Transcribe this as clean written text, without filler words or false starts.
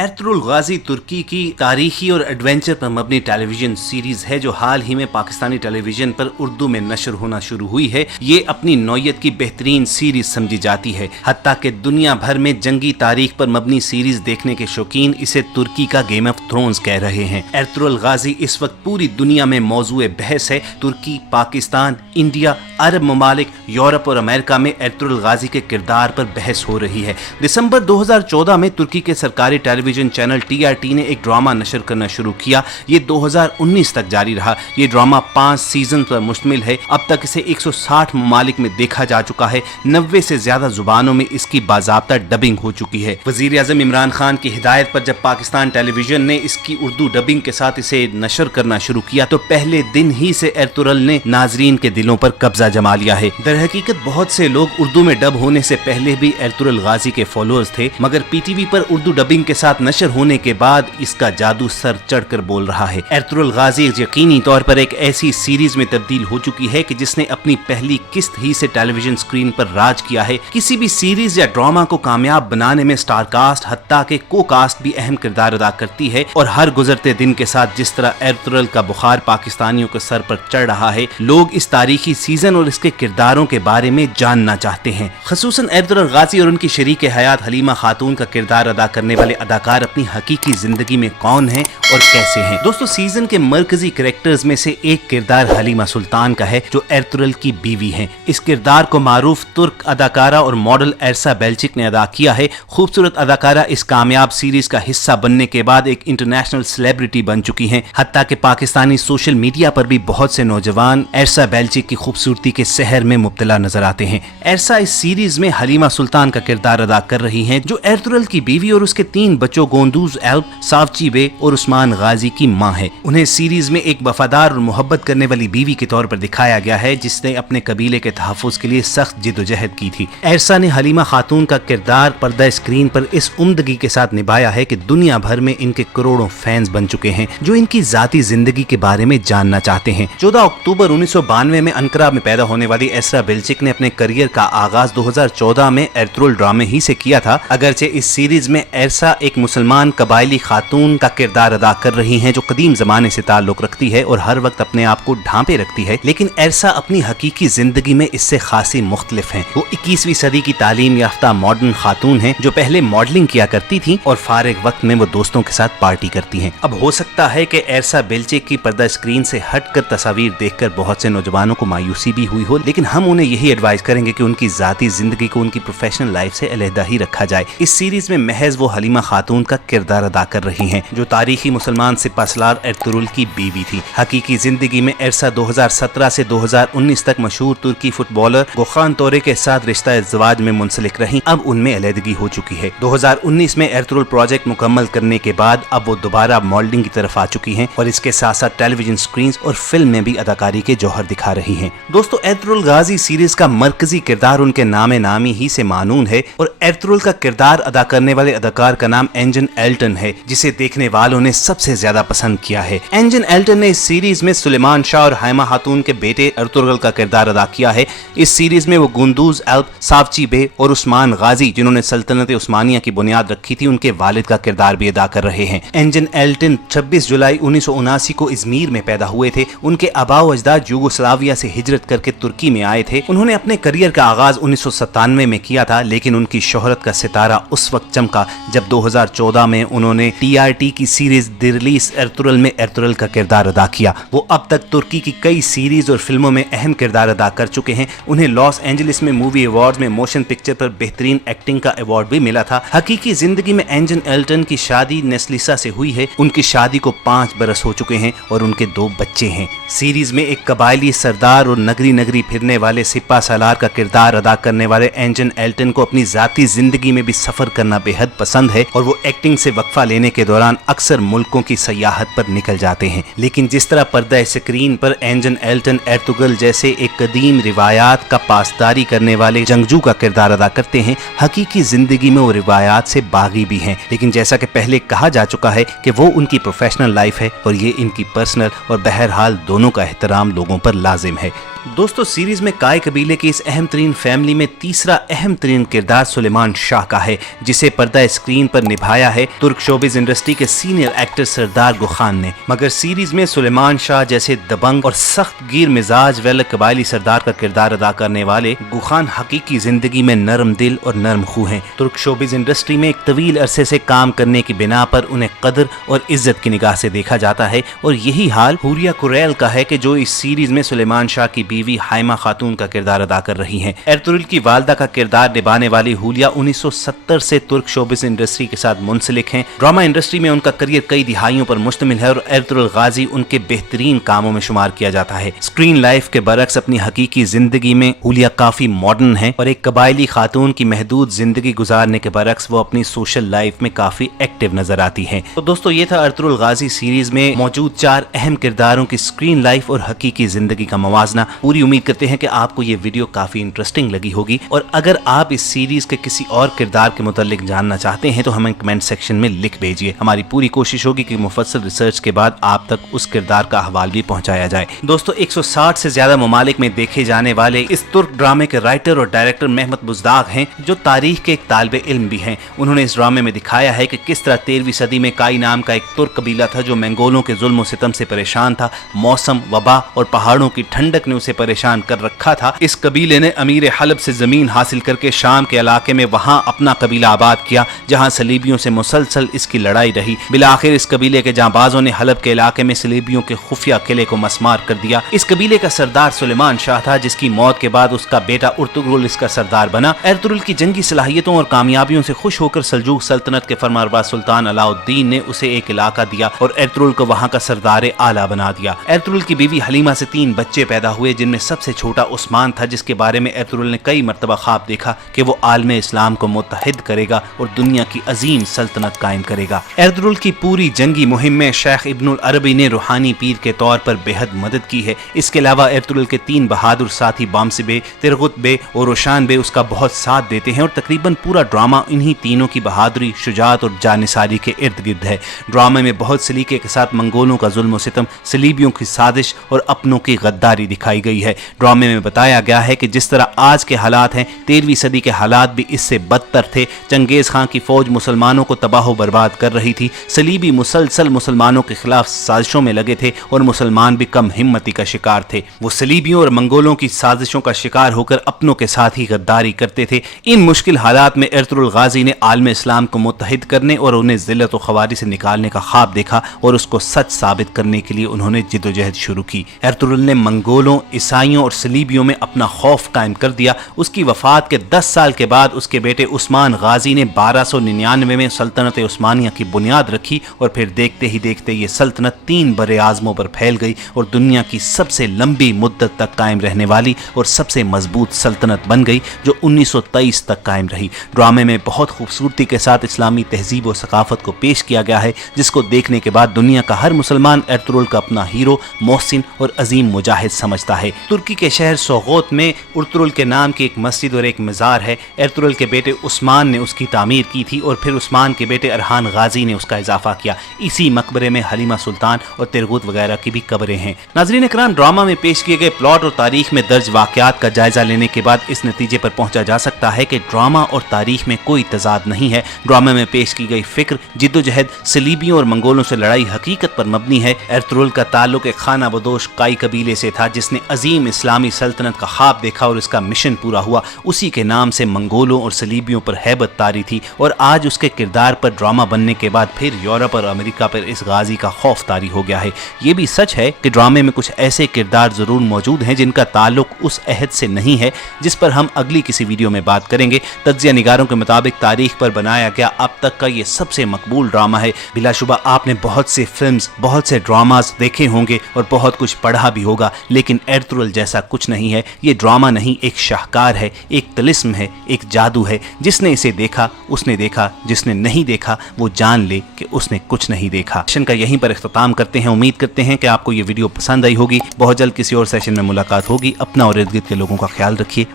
Ertugrul गाजी तुर्की की तारीखी और एडवेंचर पर मबनी टेलीविजन सीरीज है जो हाल ही में पाकिस्तानी टेलीविजन पर उर्दू में नशर होना शुरू हुई है। ये अपनी नौयत की बेहतरीन सीरीज समझी जाती है। हत्ता कि दुनिया भर में जंगी तारीख पर मबनी सीरीज देखने के शौकीन इसे तुर्की का गेम ऑफ थ्रोन्स कह रहे हैं। एर्तुगरुल गाजी इस वक्त पूरी दुनिया में मौजूए बहस है। तुर्की, पाकिस्तान, इंडिया, अरब ममालिक, यूरोप और अमेरिका में एर्तुगरुल गाजी के किरदार पर बहस हो रही है। दिसंबर 2014 में तुर्की के सरकारी टेलीविजन चैनल TRT ने एक ड्रामा नशर करना शुरू किया। ये 2019 तक जारी रहा। ये ड्रामा 5 सीजन पर मुश्तमिल है। अब तक इसे 160 ममालिक में देखा जा चुका है। 90 से ज्यादा जुबानों में इसकी बाज़ाब्ता डबिंग हो चुकी है। वजीर आज़म इमरान खान की हिदायत पर जब पाकिस्तान टेलीविजन ने इसकी उर्दू डबिंग के साथ इसे नशर करना शुरू किया तो पहले दिन ही से एर्तुगरुल ने नाजरीन के दिलों पर कब्जा जमा लिया है। दरहकीकत बहुत से लोग उर्दू में डब होने से पहले भी एर्तुगरुल गाजी के फॉलोअर्स थे, मगर PTV पर उर्दू डबिंग के साथ नशर होने के बाद इसका जादू सर चढ़कर बोल रहा है। एर्तुगरुल गाजी यकीनी तौर पर एक ऐसी सीरीज में तब्दील हो चुकी है कि जिसने अपनी पहली किस्त ही से टेलीविजन स्क्रीन पर राज किया है। किसी भी सीरीज या ड्रामा को कामयाब बनाने में स्टार कास्ट हत्ता के को कास्ट भी अहम किरदार अदा करती है और हर गुजरते दिन के साथ जिस तरह एर्तुगरुल का बुखार पाकिस्तानियों के सर पर चढ़ रहा है, लोग इस तारीखी सीजन और इसके किरदारों के बारे में जानना चाहते हैं। खसूसन एर्तुगरुल गाजी और उनकी शरीक हयात हलीमा खातून का किरदार अदा करने वाले अदाकार अपनी हकीकी जिंदगी में कौन हैं और कैसे हैं। दोस्तों, सीजन के मरकजी कैरेक्टर्स में से एक किरदार हलीमा सुल्तान का है जो एर्तुगरुल की बीवी हैं। इस किरदार को मारूफ तुर्क अदाकारा और मॉडल एरसा बेल्चिक ने अदा किया है। खूबसूरत अदाकारा इस कामयाब सीरीज का हिस्सा बनने के बाद एक इंटरनेशनल सेलिब्रिटी बन चुकी हैं। हत्ता कि पाकिस्तानी सोशल मीडिया पर भी बहुत से नौजवान एरसा बेल्चिक की खूबसूरती के सहर में मुब्तला नजर आते हैं। एरसा इस सीरीज में हलीमा सुल्तान का किरदार अदा कर रही हैं जो एर्तुगरुल की बीवी और उसके 3 बच्चों गोंदूज एल्प, सावची बे और उस्मान गाजी की मां है। उन्हें सीरीज में एक वफादार और मोहब्बत करने वाली बीवी के तौर पर दिखाया गया है जिसने अपने कबीले के तहफ़्फ़ुज़ के लिए सख्त जिद्दोजहद की थी। एरसा ने हलीमा खातून का किरदार पर्दा स्क्रीन पर इस उम्दगी के साथ निभाया है कि दुनिया भर में इनके करोड़ों फैंस बन चुके हैं जो इनकी जाती जिंदगी के बारे में जानना चाहते हैं। 14 अक्टूबर 1992 में अंकारा में पैदा होने वाली एरसा बेल्चिक ने अपने करियर का आगाज 2014 में एर्तुगरुल ड्रामे ही से किया था। अगरचे इस सीरीज में एरसा एक मुसलमान कबायली खातून का किरदार अदा कर रही हैं जो कदीम जमाने से ताल्लुक रखती है और हर वक्त अपने आप को ढांपे रखती है, लेकिन एरसा अपनी हकीकी जिंदगी में इससे खासी मुख्तलिफ हैं। वो 21वीं सदी की तालीम याफ्ता मॉडर्न खातून हैं जो पहले मॉडलिंग किया करती थी और फारिग वक्त में वो दोस्तों के साथ पार्टी करती हैं। अब हो सकता है कि एरसा बेल्चिक की पर्दा स्क्रीन से हटकर तस्वीर देखकर बहुत से नौजवानों को मायूसी भी हुई हो, लेकिन हम उन्हें यही एडवाइस करेंगे कि उनकी जाती जिंदगी को उनकी प्रोफेशनल लाइफ से अलहदा ही रखा जाए। इस सीरीज में महज वो हलीमा खातून का किरदार अदा कर रही हैं जो तारीखी मुसलमान सिपाहसालार एर्तुगरुल की बीवी थी। हकीकी जिंदगी में एरसा 2017 से 2019 तक मशहूर तुर्की फुटबॉलर गोखान तोरे के साथ रिश्ता इज़्ज़वाज में मुंसलिक रही। अब उनमें अलहदगी हो चुकी है। 2019 में एर्तुगरुल प्रोजेक्ट मुकम्मल करने के बाद अब वो दोबारा मॉडलिंग की तरफ आ चुकी हैं और इसके साथ साथ टेलीविजन स्क्रीन और फिल्म में भी अदाकारी के जौहर दिखा रही हैं। दोस्तों, एर्तुगरुल गाजी सीरीज का मरकजी किरदार उनके नामे नामी ही से मानून है और एर्तुगरुल का किरदार अदा करने वाले अदाकार का नाम एंजन एल्टन है जिसे देखने वालों ने सबसे ज्यादा पसंद किया है। एंजन एल्टन ने इस सीरीज में सुलेमान शाह और हाइमा खातून के बेटे एर्तुगरुल का किरदार अदा किया है। इस सीरीज में वो गुंदूज एल्प, सावची बे और उस्मान गाजी जिन्होंने सल्तनत उस्मानिया की बुनियाद रखी थी उनके वालिद का किरदार भी अदा कर रहे हैं। एंजन एल्टन 26 जुलाई 1979 को इजमीर में पैदा हुए थे। उनके आबाओ अजदाद यूगोस्लाविया से हिजरत करके तुर्की में आए थे। उन्होंने अपने करियर का आगाज 1997 में किया था, लेकिन उनकी शोहरत का सितारा उस वक्त चमका जब 2014 में उन्होंने TRT की सीरीज द रिलीज एर्तुगरुल में एर्तुगरुल का किरदार अदा किया। वो अब तक तुर्की की कई सीरीज और फिल्मों में अहम किरदार अदा कर चुके हैं। उन्हें लॉस एंजलिस में मूवी अवार्ड्स में मोशन पिक्चर पर बेहतरीन एक्टिंग का अवार्ड भी मिला था। हकीकी जिंदगी में एंजन एल्टन की शादी नेस्लिसा से हुई है। उनकी शादी को 5 बरस हो चुके हैं और उनके 2 बच्चे हैं। सीरीज में एक कबायली सरदार और नगरी नगरी फिरने वाले सिपा सालार का किरदार अदा करने वाले एंजन एल्टन को अपनी जाती जिंदगी में भी सफर करना बेहद पसंद है और वो एक्टिंग से वक्फा लेने के दौरान अक्सर मुल्कों की सयाहत पर निकल जाते हैं। लेकिन जिस तरह पर्दा स्क्रीन पर एंजन एल्टन एर्तुगरुल जैसे एक कदीम रिवायात का पासदारी करने वाले जंगजू का किरदार अदा करते हैं, हकीकी जिंदगी में वो रिवायात से बागी भी हैं। लेकिन जैसा कि पहले कहा जा चुका है कि वो उनकी प्रोफेशनल लाइफ है और ये इनकी पर्सनल और बहरहाल दोनों का एहतराम लोगों पर लाजिम है। दोस्तों सीरीज में काय कबीले की इस अहम तरीन फैमिली में तीसरा अहम तरीन किरदार सुलेमान शाह का है, जिसे पर्दा स्क्रीन पर निभाया है तुर्क शोबिज इंडस्ट्री के सीनियर एक्टर सरदार गुखान ने। मगर सीरीज में सुलेमान शाह जैसे दबंग और सख्त गिर मिजाज वाले कबायली सरदार का किरदार अदा करने वाले गुखान हकीकी जिंदगी में नरम दिल और नरम खू हैं। तुर्क शोबिज इंडस्ट्री में एक तवील अरसे से काम करने की बिना पर उन्हें कदर और इज्जत की निगाह से देखा जाता है, और यही हाल हुरिया कुरैल का है कि जो इस सीरीज में सुलेमान शाह की बीवी हाइमा खातून का किरदार अदा कर रही हैं। एर्तुगरुल की वालदा का किरदार निभाने वाली हुलिया 1970 से तुर्क शोबिज इंडस्ट्री के साथ मुंसलिक हैं। ड्रामा इंडस्ट्री में उनका करियर कई दिहाइयों पर मुश्तमिल है और एर्तुगरुल गाजी उनके बेहतरीन कामों में शुमार किया जाता है। स्क्रीन लाइफ के बरक्स अपनी हकीकी जिंदगी में हुलिया काफी मॉडर्न है और एक कबायली खातून की महदूद जिंदगी गुजारने के बरक्स वो अपनी सोशल लाइफ में काफी एक्टिव नजर आती है। तो दोस्तों ये था एर्तुगरुल गाजी सीरीज में मौजूद 4 अहम किरदारों की स्क्रीन लाइफ और हकीकी जिंदगी का मवाजना। पूरी उम्मीद करते हैं कि आपको ये वीडियो काफी इंटरेस्टिंग लगी होगी, और अगर आप इस सीरीज के किसी और किरदार के मुतालिक जानना चाहते हैं तो हमें कमेंट सेक्शन में लिख भेजिए। हमारी पूरी कोशिश होगी कि मुफस्सल रिसर्च के बाद आप तक उस किरदार का अहवाल भी पहुंचाया जाए। दोस्तों 160 से ज्यादा ममालिक में देखे जाने वाले इस तुर्क ड्रामे के राइटर और डायरेक्टर महमद बुज़दाग हैं, जो तारीख के एक तालिब इल्म भी हैं। उन्होंने इस ड्रामे में दिखाया है कि किस तरह 13वीं सदी में काई नाम का एक तुर्क कबीला था जो मंगोलों के जुल्म सितम से परेशान था। मौसम, वबा और पहाड़ों की ठंडक ने उसे परेशान कर रखा था। इस कबीले ने अमीर हलब से जमीन हासिल करके शाम के इलाके में वहां अपना कबीला आबाद किया, जहां सलीबियों से मुसलसल इसकी लड़ाई रही। बिलाखिर इस कबीले के जांबाजों ने हलब के इलाके में सलीबियों के खुफिया किले को मसमार कर दिया। इस कबीले का सरदार सुलेमान शाह था, जिसकी मौत के बाद उसका बेटा अर्तुगरुल इसका सरदार बना। एर्तुगरुल की जंगी सलाहियतों और कामयाबियों से खुश होकर सल्जूक सल्तनत के फरमारवा सुल्तान अलाउद्दीन ने उसे एक इलाका दिया और एर्तुगरुल को वहां का सरदार आला बना दिया। एर्तुगरुल की बीवी हलीमा से 3 बच्चे पैदा हुए, जिनमें सबसे छोटा उस्मान था, जिसके बारे में एर्तुगरुल ने कई मर्तबा ख्वाब देखा कि वो आलम इस्लाम को मुत्तहिद करेगा और दुनिया की अजीम सल्तनत कायम करेगा। एर्तुगरुल की पूरी जंगी मुहिम में शेख इब्नुल अरबी ने रूहानी पीर के तौर पर बेहद मदद की है। इसके अलावा एर्तुगरुल के 3 बहादुर साथी बामसी बे, तिरगुत बे और रोशान बे उसका बहुत साथ देते हैं, और तकरीबन पूरा ड्रामा इन्हीं तीनों की बहादुरी, शुजात और जानिसारी के इर्द गिर्द है। ड्रामे में बहुत सलीके के साथ मंगोलों का जुल्म सितम, सलीबियों की साजिश और अपनों की गद्दारी दिखाई गई है। ड्रामे में बताया गया है कि जिस तरह आज के हालात हैं, 13वीं सदी के हालात भी इससे बदतर थे। चंगेज खान की फौज मुसलमानों को तबाह बर्बाद कर रही थी। सलीबी मुसलसल मुसलमानों के खिलाफ साजिशों में लगे थे और मुसलमान भी कम हिम्मती का शिकार थे। वो सलीबियों और मंगोलों की साजिशों का शिकार होकर अपनों के साथ ही गद्दारी करते थे। इन मुश्किल हालात में एर्तुगरुल गाजी ने आलम इस्लाम को मुत्तहिद करने और उन्हें जिल्लत और खवारी से निकालने का ख्वाब देखा, और उसको सच साबित करने के लिए उन्होंने जिद्दोजहद शुरू की। एर्तुगरुल ने मंगोलों, ईसाइयों और सलीबियों में अपना खौफ कायम कर दिया। उसकी वफात के 10 साल के बाद उसके बेटे उस्मान गाजी ने 1299 में सल्तनत उस्मानिया की बुनियाद रखी, और फिर देखते ही देखते ये सल्तनत 3 बड़े आज़मों पर फैल गई और दुनिया की सबसे लंबी मुद्दत तक कायम रहने वाली और सबसे मजबूत सल्तनत बन गई, जो 1923 तक कायम रही। ड्रामे में बहुत खूबसूरती के साथ इस्लामी तहजीब और सकाफत को पेश किया गया है, जिसको देखने के बाद दुनिया का हर मुसलमान एर्तुगरुल का अपना हीरो, मोहसिन और अजीम मुजाहिद समझता है। तुर्की के शहर सोगोत में एर्तुगरुल के नाम की एक मस्जिद और एक मज़ार है। एर्तुगरुल के बेटे उस्मान ने उसकी तामीर की थी, और फिर उस्मान के बेटे अरहान गाजी ने उसका इजाफा किया। इसी मकबरे में हलीमा सुल्तान और तिरगुत वगैरह की भी कब्रें हैं। नाज़रीन इकराम, ड्रामा में पेश किए गए प्लॉट और तारीख में दर्ज वाक़यात का जायजा लेने के बाद इस नतीजे पर पहुंचा जा सकता है कि ड्रामा और तारीख में कोई तजाद नहीं है। ड्रामा में पेश की गई फिक्र, जिद्दोजहद, सलीबियों और मंगोलों से लड़ाई हकीकत पर मबनी है। एर्तुगरुल का ताल्लुक एक खाना बदोश काई कबीले से था, जिसने अजीम इस्लामी सल्तनत का ख्वाब देखा और इसका मिशन पूरा हुआ। उसी के नाम से मंगोलों और सलीबियों पर हैबत तारी थी, और आज उसके किरदार पर ड्रामा बनने के बाद फिर यूरोप और अमेरिका पर इस गाजी का खौफ तारी हो गया है। ये भी सच है कि ड्रामे में कुछ ऐसे किरदार जरूर मौजूद हैं जिनका ताल्लुक उस अहद से नहीं है, जिस पर हम अगली किसी वीडियो में बात करेंगे। तज्जिया निगारों के मुताबिक तारीख पर बनाया गया अब तक का ये सबसे मकबूल ड्रामा है। बिलाशुबा आपने बहुत से फिल्म्स, बहुत से ड्रामास देखे होंगे और बहुत कुछ पढ़ा भी होगा, लेकिन एर्तुगरुल जैसा कुछ नहीं है। ये ड्रामा नहीं, एक शाहकार है, एक तिलिस्म है, एक जादू है। जिसने इसे देखा उसने देखा, जिसने नहीं देखा वो जान ले कि उसने कुछ नहीं देखा। सेशन का यहीं पर इख्तिताम करते हैं। उम्मीद करते हैं कि आपको ये वीडियो पसंद आई होगी। बहुत जल्द किसी और सेशन में मुलाकात होगी। अपना और इर्द गिर्द के लोगों का ख्याल रखिए।